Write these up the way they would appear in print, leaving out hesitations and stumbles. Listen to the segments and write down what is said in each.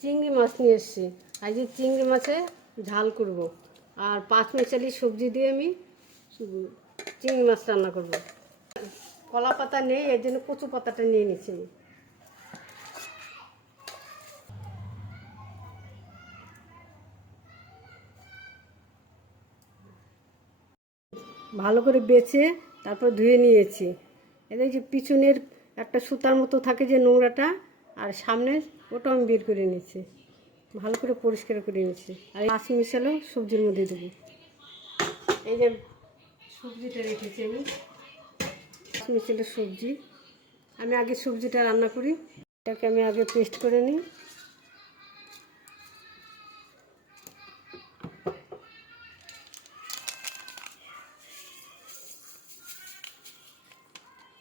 চিংড়ি মাছ নিয়ে এসেছি। আজকে চিংড়ি মাছে ঝাল করব, আর 5 মিশালি সবজি দিয়ে আমি চিংড়ি মাছ রান্না করব। কলা পাতা নেই, এর জন্য কচু পাতাটা নিয়ে নিচ্ছি আমি। ভালো করে বেছে তারপর ধুয়ে নিয়েছি। এই যে পিছনের একটা সুতার মতো থাকে যে নোংরাটা, আর সামনে ওটা আমি বের করে নিয়েছি, ভালো করে পরিষ্কার করে নিয়েছি। আর মাছ মিশালেও সবজির মধ্যে দেবো। এই যে সবজিটা রেখেছি আমি, মাছ মিশালে সবজি। আমি আগে সবজিটা রান্না করি, এটাকে আমি আগে পেস্ট করে নিই।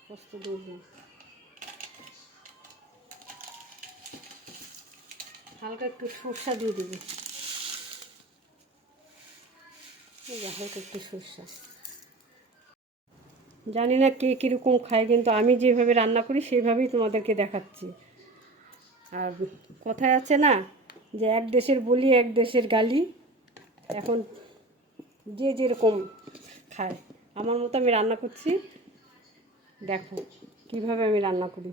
কষ্ট দিয়ে হালকা একটু সরষা দিয়ে দেবো, হালকা একটু সরষা। জানি না কে কীরকম খায়, কিন্তু আমি যেভাবে রান্না করি সেইভাবেই তোমাদেরকে দেখাচ্ছি। আর কথায় আছে না যে এক দেশের বলি এক দেশের গালি, এখন যে যেরকম খায়, আমার মতো আমি রান্না করছি। দেখো কীভাবে আমি রান্না করি।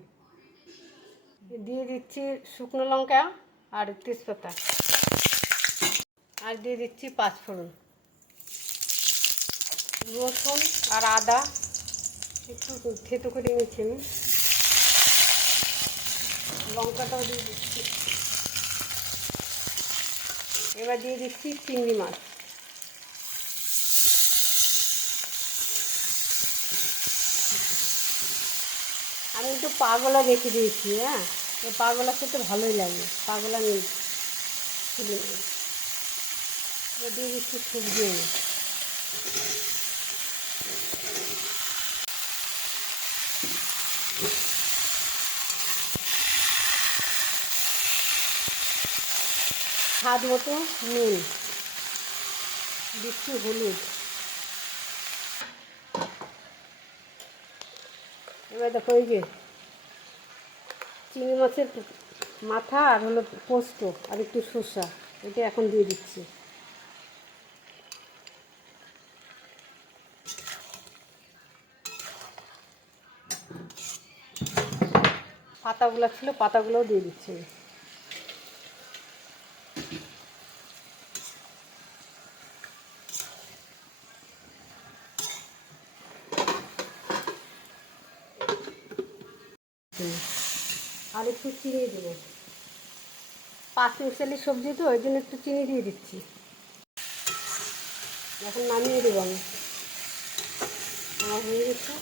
দিয়ে দিচ্ছি শুকনো লঙ্কা আর তেজপাতা, আর দিয়ে দিচ্ছি 5 ফোড়ন, রসুন আর আদা একটু থেতো করে নিচ্ছি আমি। লঙ্কাটাও দিয়ে দিচ্ছি। এবার দিয়ে দিচ্ছি চিংড়ি মাছ। আমি একটু পাগলা রেখে দিয়েছি। হ্যাঁ, এই পাগলা খেতে ভালোই লাগে, পাগলা আমি তুলে নেব। এবার দিয়ে দিচ্ছি সবজি আমি। স্বাদ মতো নুন, দিচ্ছি হলুদ। এবার দেখো এই যে চিংড়ি মাছের মাথা আর হলো পোস্ত আর একটু শসা, এটা এখন দিয়ে দিচ্ছি। পাতাগুলো ছিল, পাতাগুলোও দিয়ে দিচ্ছি। আর একটু চিনি দেবো, 5 মিশালি সবজি তো ওই জন্য একটু চিনি দিয়ে দিচ্ছি। এখন নামিয়ে দেবো আমি। আমার হয়ে গেছে।